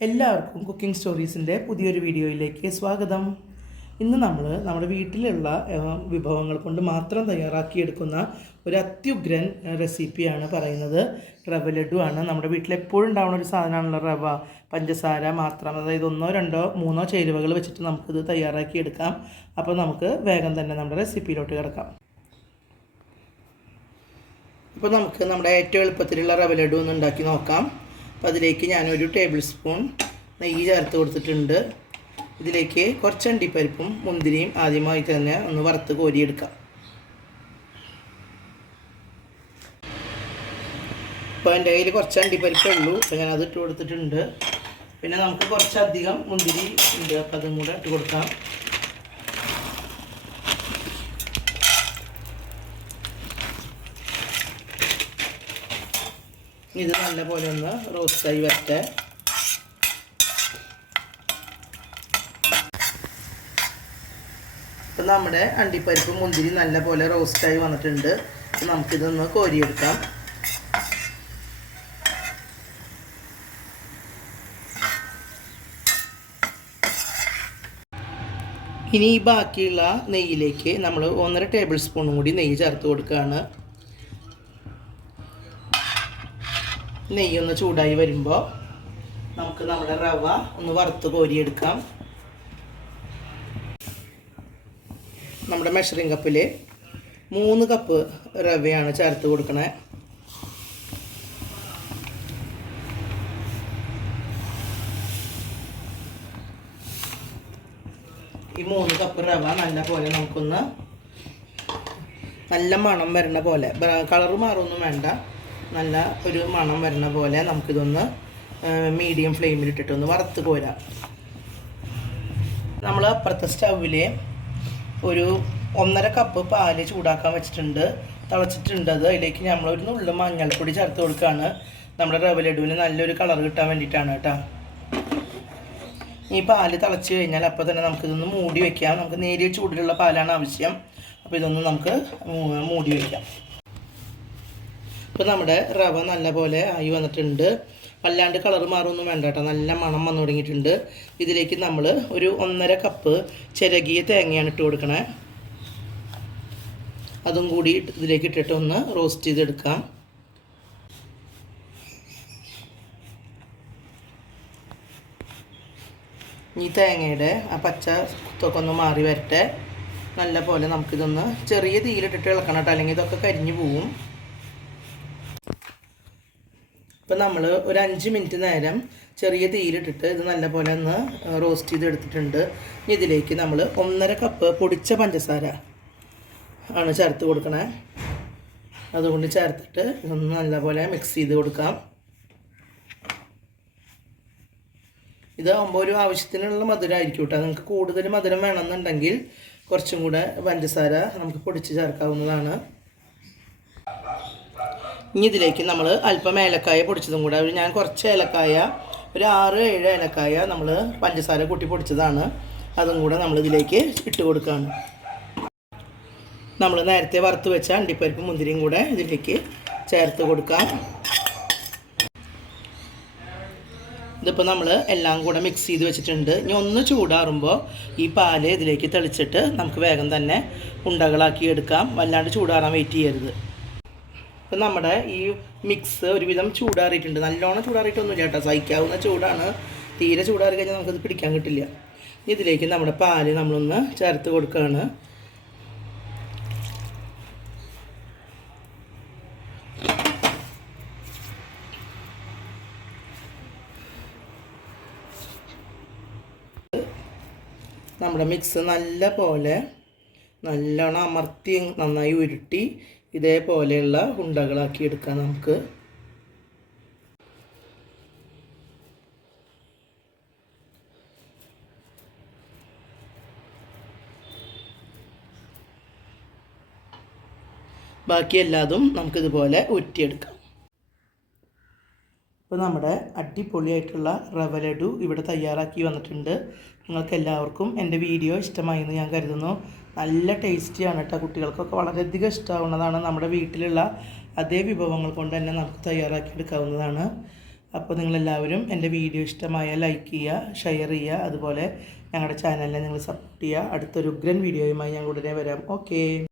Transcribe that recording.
എല്ലാവർക്കും കുക്കിംഗ് സ്റ്റോറീസിൻ്റെ പുതിയൊരു വീഡിയോയിലേക്ക് സ്വാഗതം. ഇന്ന് നമ്മൾ നമ്മുടെ വീട്ടിലുള്ള വിഭവങ്ങൾ കൊണ്ട് മാത്രം തയ്യാറാക്കിയെടുക്കുന്ന ഒരു അത്യുഗ്രൻ റെസിപ്പിയാണ് പറയുന്നത്. റവ ലഡു ആണ്. നമ്മുടെ വീട്ടിലെപ്പോഴും ഉണ്ടാകുന്ന ഒരു സാധനമാണല്ലോ റവ. പഞ്ചസാര മാത്രം, അതായത് 1, 2, 3 ചേരുവകൾ വെച്ചിട്ട് നമുക്കിത് തയ്യാറാക്കിയെടുക്കാം. അപ്പോൾ നമുക്ക് വേഗം തന്നെ നമ്മുടെ റെസിപ്പിയിലോട്ട് കിടക്കാം. അപ്പോൾ നമുക്ക് നമ്മുടെ ഏറ്റവും എളുപ്പത്തിലുള്ള റവ ലഡു ഒന്ന് ഉണ്ടാക്കി നോക്കാം. അപ്പോൾ അതിലേക്ക് ഞാനൊരു ടേബിൾ സ്പൂൺ നെയ്യ് ചേർത്ത് കൊടുത്തിട്ടുണ്ട്. ഇതിലേക്ക് കുറച്ച് അണ്ടിപ്പരിപ്പും മുന്തിരിയും ആദ്യമായി തന്നെ ഒന്ന് വറുത്ത് കോരിയെടുക്കാം. അപ്പോൾ എൻ്റെ കയ്യിൽ കുറച്ച് അണ്ടിപ്പരിപ്പേ ഉള്ളൂ, അപ്പോൾ ഞാൻ അത് ഇട്ട് കൊടുത്തിട്ടുണ്ട്. പിന്നെ നമുക്ക് കുറച്ചധികം മുന്തിരി ഉണ്ട്, അപ്പോൾ അതും കൂടെ ഇട്ട് കൊടുക്കാം. ഇത് നല്ലപോലെ ഒന്ന് റോസ്റ്റായി വരട്ടെ. ഇപ്പം നമ്മുടെ അണ്ടിപ്പരിപ്പ് മുന്തിരി നല്ലപോലെ റോസ്റ്റായി വന്നിട്ടുണ്ട്. നമുക്കിതൊന്ന് കോരിയെടുക്കാം. ഇനി ഈ ബാക്കിയുള്ള നെയ്യിലേക്ക് നമ്മൾ 1.5 ടേബിൾ സ്പൂണും കൂടി നെയ്യ് ചേർത്ത് കൊടുക്കുകയാണ്. നെയ്യൊന്ന് ചൂടായി വരുമ്പോൾ നമുക്ക് നമ്മുടെ റവ ഒന്ന് വറുത്ത് കോരിയെടുക്കാം. നമ്മുടെ മെഷറിംഗ് കപ്പിൽ 3 കപ്പ് റവയാണ് ചേർത്ത് കൊടുക്കണേ. ഈ 3 കപ്പ് റവ നല്ല പോലെ നമുക്കൊന്ന് നല്ല മണം വരുന്ന പോലെ, കളറ് മാറൊന്നും വേണ്ട, നല്ല ഒരു മണം വരുന്ന പോലെ നമുക്കിതൊന്ന് മീഡിയം ഫ്ലെയിമിലിട്ടിട്ടൊന്ന് വറുത്ത് കോരാം. നമ്മൾ അപ്പുറത്തെ സ്റ്റൗവിൽ ഒരു 1.5 കപ്പ് പാല് ചൂടാക്കാൻ വെച്ചിട്ടുണ്ട്, തിളച്ചിട്ടുണ്ട്. അതിലേക്ക് നമ്മളൊരു നുള്ളു മഞ്ഞൾപ്പൊടി ചേർത്ത് കൊടുക്കുകയാണ്. നമ്മുടെ റവ ലഡുവിന് നല്ലൊരു കളർ കിട്ടാൻ വേണ്ടിയിട്ടാണ് കേട്ടോ. ഈ പാല് തിളച്ച് കഴിഞ്ഞാൽ അപ്പോൾ തന്നെ നമുക്കിതൊന്ന് മൂടി വയ്ക്കാം. നമുക്ക് നേരിയ ചൂടിലുള്ള പാലാണ് ആവശ്യം. അപ്പോൾ ഇതൊന്ന് നമുക്ക് മൂടി വയ്ക്കാം. ഇപ്പോൾ നമ്മുടെ റവ നല്ല പോലെ ആയി വന്നിട്ടുണ്ട്. വല്ലാണ്ട് കളർ മാറൊന്നും വേണ്ട കേട്ടോ, നല്ല മണം വന്നു തുടങ്ങിയിട്ടുണ്ട്. ഇതിലേക്ക് നമ്മൾ ഒരു 1.5 കപ്പ് ചിരകിയ തേങ്ങയാണ് ഇട്ട് കൊടുക്കണേ. അതും കൂടി ഇതിലേക്ക് ഇട്ടിട്ട് ഒന്ന് റോസ്റ്റ് ചെയ്തെടുക്കാം. ഈ തേങ്ങയുടെ ആ പച്ച കുത്തൊക്കെ ഒന്ന് മാറി വരട്ടെ. നല്ല പോലെ നമുക്കിതൊന്ന് ചെറിയ തീയിലിട്ടിട്ട് ഇളക്കണം കേട്ടോ, അല്ലെങ്കിൽ ഇതൊക്കെ കരിഞ്ഞു പോവും. ഇപ്പം നമ്മൾ ഒരു 5 മിനിറ്റ് നേരം ചെറിയ തീയിലിട്ടിട്ട് ഇത് നല്ലപോലെ ഒന്ന് റോസ്റ്റ് ചെയ്തെടുത്തിട്ടുണ്ട്. ഇതിലേക്ക് നമ്മൾ 1.5 കപ്പ് പൊടിച്ച പഞ്ചസാര ആണ് ചേർത്ത് കൊടുക്കണേ. അതുകൊണ്ട് ചേർത്തിട്ട് ഇതൊന്ന് നല്ലപോലെ മിക്സ് ചെയ്ത് കൊടുക്കാം. ഇതാകുമ്പോൾ ഒരു ആവശ്യത്തിനുള്ള മധുരമായിരിക്കും കേട്ടോ. നിങ്ങൾക്ക് കൂടുതൽ മധുരം വേണമെന്നുണ്ടെങ്കിൽ കുറച്ചും കൂടെ പഞ്ചസാര നമുക്ക് പൊടിച്ച് ചേർക്കാവുന്നതാണ്. ഇനി ഇതിലേക്ക് നമ്മൾ അല്പം ഏലക്കായ പൊടിച്ചതും കൂടെ, ഞാൻ കുറച്ച് ഏലക്കായ, ഒരു 6-7 ഏലക്കായ നമ്മൾ പഞ്ചസാര കൂട്ടി പൊടിച്ചതാണ്, അതും കൂടെ നമ്മളിതിലേക്ക് ഇട്ട് കൊടുക്കുകയാണ്. നമ്മൾ നേരത്തെ വറുത്ത് വെച്ച അണ്ടിപ്പരിപ്പ് മുന്തിരിയും കൂടെ ഇതിലേക്ക് ചേർത്ത് കൊടുക്കാം. ഇതിപ്പോൾ നമ്മൾ എല്ലാം കൂടെ മിക്സ് ചെയ്ത് വെച്ചിട്ടുണ്ട്. ഇനി ഒന്ന് ചൂടാറുമ്പോൾ ഈ പാല് ഇതിലേക്ക് തെളിച്ചിട്ട് നമുക്ക് വേഗം തന്നെ ഉണ്ടകളാക്കി എടുക്കാം. വല്ലാണ്ട് ചൂടാറാൻ വെയിറ്റ് ചെയ്യരുത്. ഇപ്പം നമ്മുടെ ഈ മിക്സ് ഒരുവിധം ചൂടാറിയിട്ടുണ്ട്. നല്ലോണം ചൂടാറിയിട്ടൊന്നുമില്ല കേട്ടോ, സഹിക്കാവുന്ന ചൂടാണ്. തീരെ ചൂടാറി കഴിഞ്ഞാൽ നമുക്കത് പിടിക്കാൻ കിട്ടില്ല. ഇതിലേക്ക് നമ്മുടെ പാല് നമ്മളൊന്ന് ചേർത്ത് കൊടുക്കുകയാണ്. നമ്മുടെ മിക്സ് നല്ലോണം അമർത്തി നന്നായി ഉരുട്ടി ഇതേപോലെയുള്ള ഉണ്ടകളാക്കി എടുക്കാം നമുക്ക്. ബാക്കി എല്ലാതും നമുക്കിതുപോലെ ഉരുട്ടിയെടുക്കാം. ഇപ്പോൾ നമ്മുടെ അടിപൊളിയായിട്ടുള്ള റവ ലഡു ഇവിടെ തയ്യാറാക്കി വന്നിട്ടുണ്ട്. നിങ്ങൾക്ക് എല്ലാവർക്കും എൻ്റെ വീഡിയോ ഇഷ്ടമായി എന്ന് ഞാൻ കരുതുന്നു. നല്ല ടേസ്റ്റിയാണ് കേട്ടോ, കുട്ടികൾക്കൊക്കെ വളരെയധികം ഇഷ്ടമാവുന്നതാണ്. നമ്മുടെ വീട്ടിലുള്ള അതേ വിഭവങ്ങൾ കൊണ്ട് തന്നെ നമുക്ക് തയ്യാറാക്കി എടുക്കാവുന്നതാണ്. അപ്പോൾ നിങ്ങളെല്ലാവരും എൻ്റെ വീഡിയോ ഇഷ്ടമായാൽ ലൈക്ക് ചെയ്യുക, ഷെയർ ചെയ്യുക, അതുപോലെ ഞങ്ങളുടെ ചാനലിനെ നിങ്ങൾ സപ്പോർട്ട് ചെയ്യുക. അടുത്തൊരു ഉഗ്രൻ വീഡിയോയുമായി ഞാൻ ഉടനെ വരാം. ഓക്കേ.